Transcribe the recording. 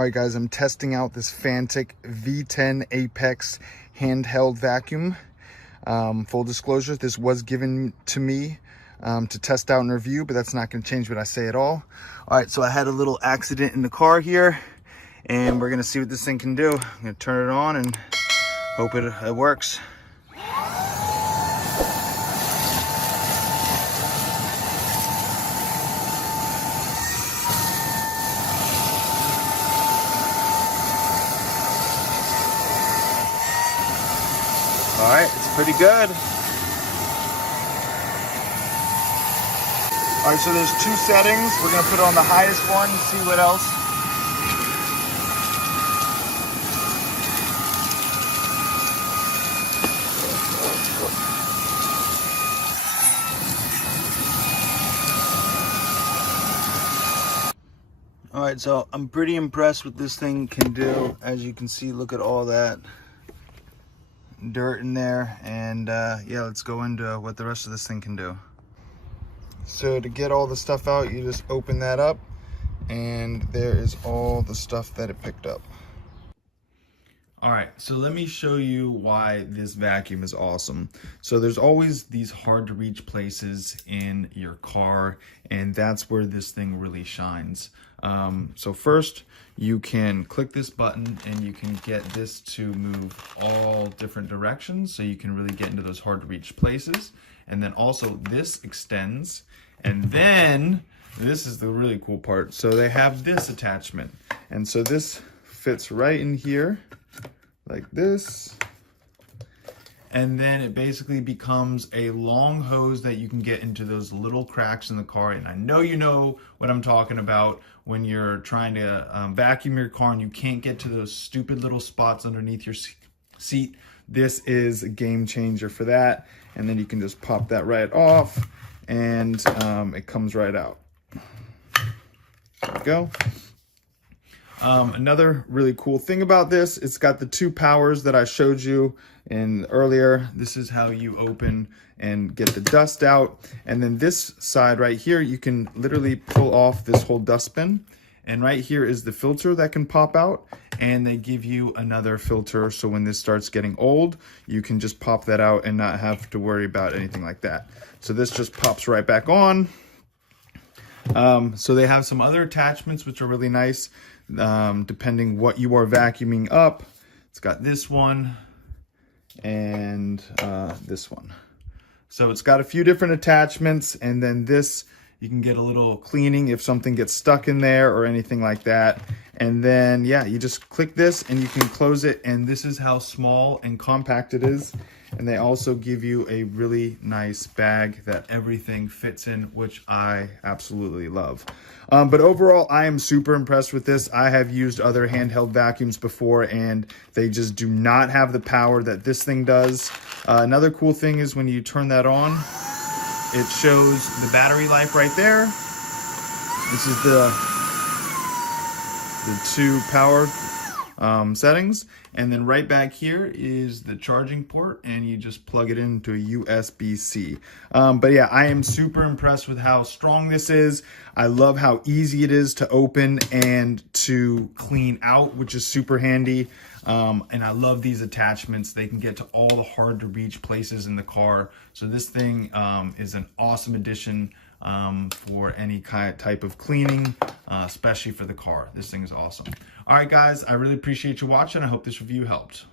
All right, guys, I'm testing out this Fanttik V10 Apex handheld vacuum. Full disclosure, this was given to me to test out and review, but that's not going to change what I say at all. All right, so I had a little accident in the car here, and we're going to see what this thing can do. I'm going to turn it on and hope it works. All right, it's pretty good. All right, so there's two settings. We're gonna put it on the highest one and see what else. All right, so I'm pretty impressed with this thing can do. As you can see, look at all that dirt in there, and yeah, let's go into what the rest of this thing can do. So to get all the stuff out, you just open that up, and there is all the stuff that it picked up. All right, so let me show you why this vacuum is awesome. So there's always these hard to reach places in your car, and that's where this thing really shines. So first, you can click this button and you can get this to move all different directions, so you can really get into those hard to reach places. And then also this extends, and then this is the really cool part. So they have this attachment, and so this fits right in here like this, and then it basically becomes a long hose that you can get into those little cracks in the car. And I know you know what I'm talking about when you're trying to vacuum your car and you can't get to those stupid little spots underneath your seat. This is a game changer for that. And then you can just pop that right off, and it comes right out. There we go. Another really cool thing about this, it's got the two powers that I showed you in earlier. This is how you open and get the dust out. And then this side right here, you can literally pull off this whole dustbin. And right here is the filter that can pop out, and they give you another filter. So when this starts getting old, you can just pop that out and not have to worry about anything like that. So this just pops right back on. So they have some other attachments which are really nice, depending what you are vacuuming up. It's got this one and this one. So it's got a few different attachments, and then this, you can get a little cleaning if something gets stuck in there or anything like that. And then, yeah, you just click this and you can close it, and this is how small and compact it is. And they also give you a really nice bag that everything fits in, which I absolutely love. But overall, I am super impressed with this. I have used other handheld vacuums before, and they just do not have the power that this thing does. Another cool thing is when you turn that on, it shows the battery life right there. This is the two power settings, and then right back here is the charging port, and you just plug it into a USB-C. But yeah, I am super impressed with how strong this is. I love how easy it is to open and to clean out, which is super handy. And I love these attachments. They can get to all the hard to reach places in the car. So this thing is an awesome addition for any type of cleaning, especially for the car. This thing is awesome. All right, guys, I really appreciate you watching. I hope this review helped.